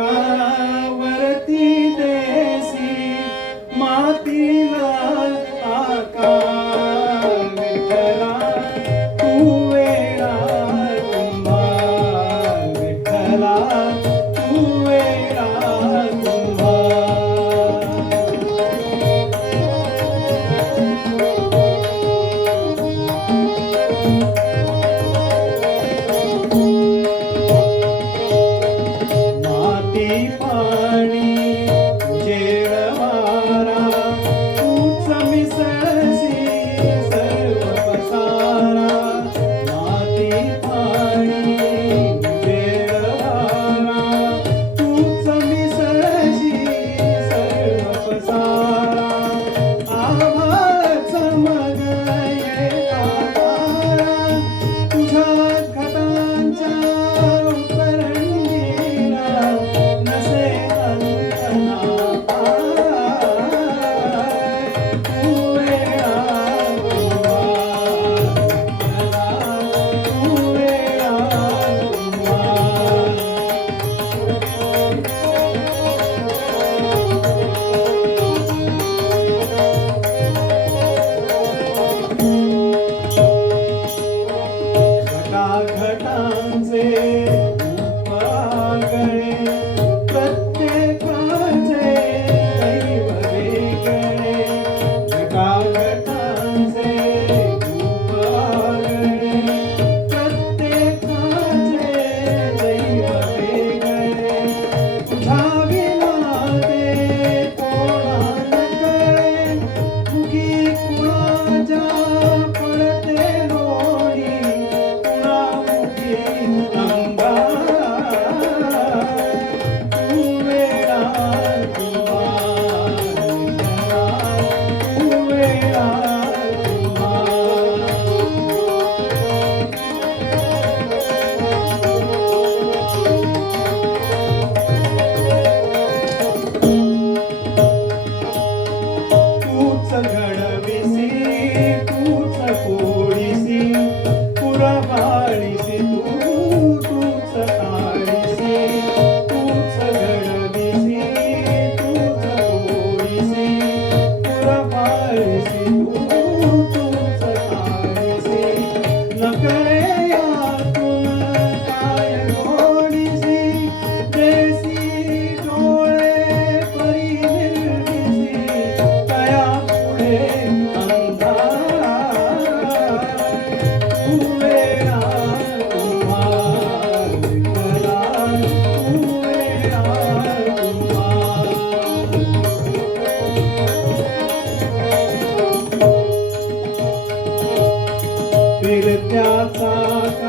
वरती देसी मातीला आकार विठ्ठला तू वेळा तुम्हा विठ्ठला तू वेळा तुम्हा पाणी जेळवारा तूच मिसळसी सर्व पसारा माती पाणी जेळवारा तूच मिसळसी सर्व पसारा आभाच मग एका तारा तुझ्या खतांच्या घटांचे उपागळे प्रत्येकाचे दैव वेगळे घटाघटांचे उपागळे प्रत्येकाचे दैव वेगळे तुझ्या विना ते कोणा न कळे मुखी कुणाच्या पडते लोणी तूच घडविसी तूच फोडीसी पुरवाळीसी तूच काळीसी तूच घडविसी तूच फोडीसी पुरवाळीसी तूच काळीसी नकळे यातून काय घोडीसी देसी डोळे परी निर्मिसी तया पुढे फिरत्याचा